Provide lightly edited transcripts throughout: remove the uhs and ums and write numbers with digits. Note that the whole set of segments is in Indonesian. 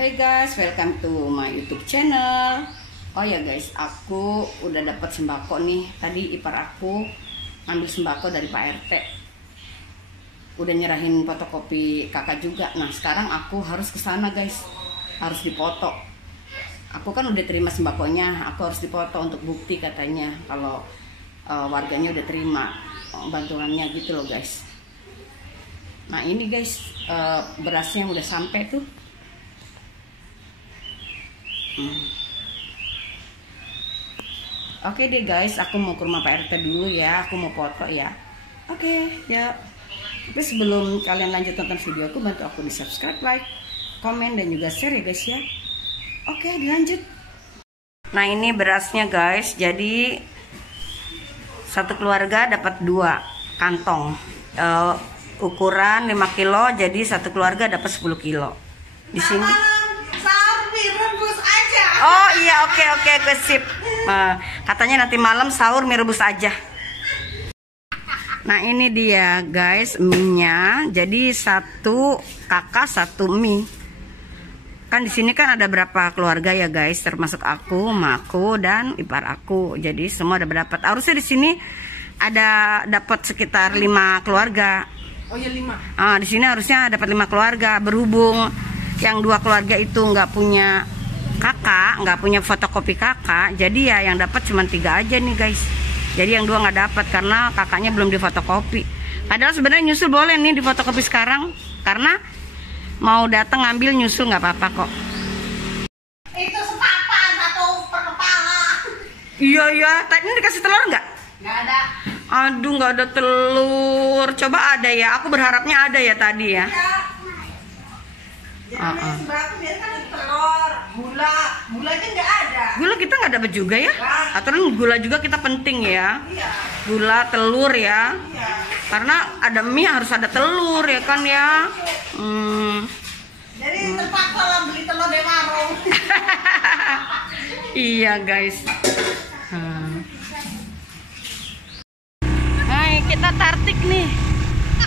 Hai guys, welcome to my YouTube channel. Oh ya guys, aku udah dapat sembako nih. Tadi ipar aku ambil sembako dari Pak RT. Udah nyerahin fotokopi kakak juga. Nah sekarang aku harus ke sana guys, harus dipoto. Aku kan udah terima sembakonya, aku harus dipoto untuk bukti katanya kalau warganya udah terima bantuannya gitu loh guys. Nah ini guys, berasnya udah sampai tuh. Oke deh guys, aku mau ke rumah Pak RT dulu ya, aku mau foto ya. Oke, ya. Tapi sebelum kalian lanjut nonton video aku, bantu aku di subscribe, like, komen, dan juga share ya guys ya. Oke, dilanjut. Nah ini berasnya guys, jadi satu keluarga dapat 2 kantong. Ukuran 5 kilo, jadi satu keluarga dapat 10 kilo. Di sini. Oh iya, oke sip. Katanya nanti malam sahur mie rebus aja. Nah ini dia guys mie-nya. Jadi 1 kakak 1 mie. Kan di sini kan ada berapa keluarga ya guys, termasuk aku, emakku dan ipar aku. Jadi semua ada berdapat. Harusnya di sini ada dapat sekitar 5 keluarga. Oh ya 5. Di sini harusnya dapat 5 keluarga. Berhubung yang 2 keluarga itu nggak punya kakak, nggak punya fotokopi kakak, jadi ya yang dapat cuma 3 aja nih guys. Jadi yang 2 nggak dapat karena kakaknya belum difotokopi. Padahal sebenarnya nyusul boleh nih difotokopi sekarang, karena mau datang ngambil nyusul nggak apa-apa kok. Itu sepapan 1 per kepala. Iya, tadi ini dikasih telur nggak? Nggak ada. Aduh, nggak ada telur. Coba ada ya, aku berharapnya ada ya tadi ya. Jangan sembako biar kan ada telur, gula aja nggak ada. Gula kita nggak dapat juga ya? Aturan gula juga kita penting ya. Iya. Gula, telur ya. Iya. Karena ada mie harus ada telur ya kan ya. Jadi terpaksa lah beli telur dari warung. Iya guys. Hai, kita tartik nih.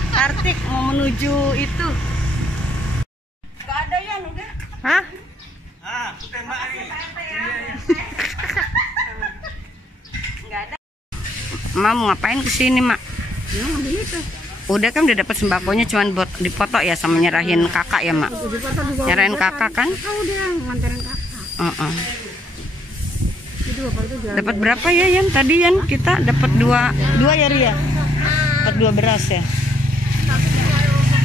Tartik mau menuju itu. Gak ada ya udah. Hah? Tembak nih. Nggak ada. Mau ngapain kesini mak? Ya ngambil itu. Udah kan udah dapat sembakonya, cuman buat dipoto ya sama nyerahin kakak ya mak. Nyerahin kakak kan? Oh dia nganterin kakak. Dapat berapa ya Yan? Tadi Yan kita dapat 2 ya Ria. Dapat 2 beras ya.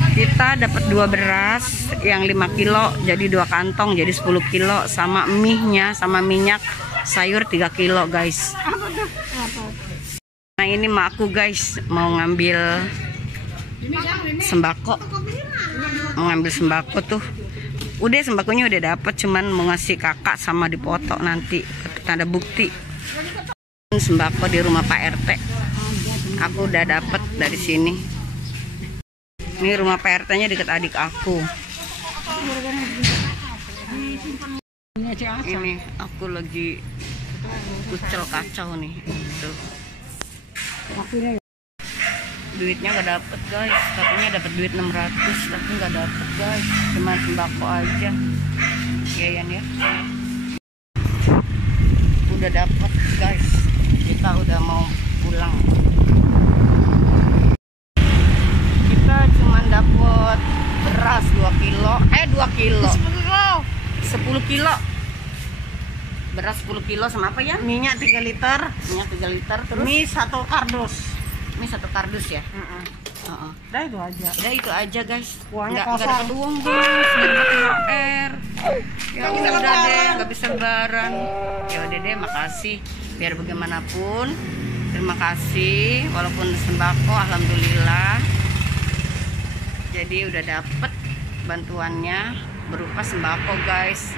Kita dapat 2 beras yang 5 kilo, jadi 2 kantong, jadi 10 kilo sama mie-nya, sama minyak sayur 3 kilo guys. Nah ini mak aku guys mau ngambil sembako, mau ngambil sembako tuh. Udah sembakonya udah dapat, cuman mau ngasih kakak sama dipoto nanti tanda bukti. Sembako di rumah Pak RT. Aku udah dapat dari sini. Ini rumah Pak RT-nya deket adik aku. Ini aku lagi kucel kacau nih. Tuh. Duitnya nggak dapet guys. Katanya dapat duit 600, tapi nggak dapet guys. Cuma sembako aja. Ya Yan ya. Udah dapet guys. Kita udah mau pulang. Cuman dapat beras 2 kilo 10 kilo beras 10 kilo sama apa ya, Minyak 3 liter, terus mie 1 kardus. mie 1 kardus ya. Udah itu aja. Udah itu aja guys, Uangnya nggak kosong. dapat uang guys, nggak dapat THR ya. Udah deh, nggak bisa lebaran ya. Udah deh, makasih biar bagaimanapun, terima kasih walaupun sembako alhamdulillah. Jadi udah dapet bantuannya berupa sembako guys.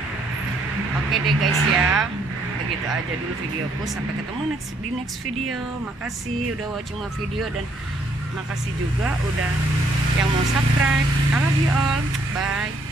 Oke deh guys ya, begitu aja dulu videoku. Sampai ketemu di next video. Makasih udah watching my video, dan makasih juga udah yang mau subscribe. I love you all, bye.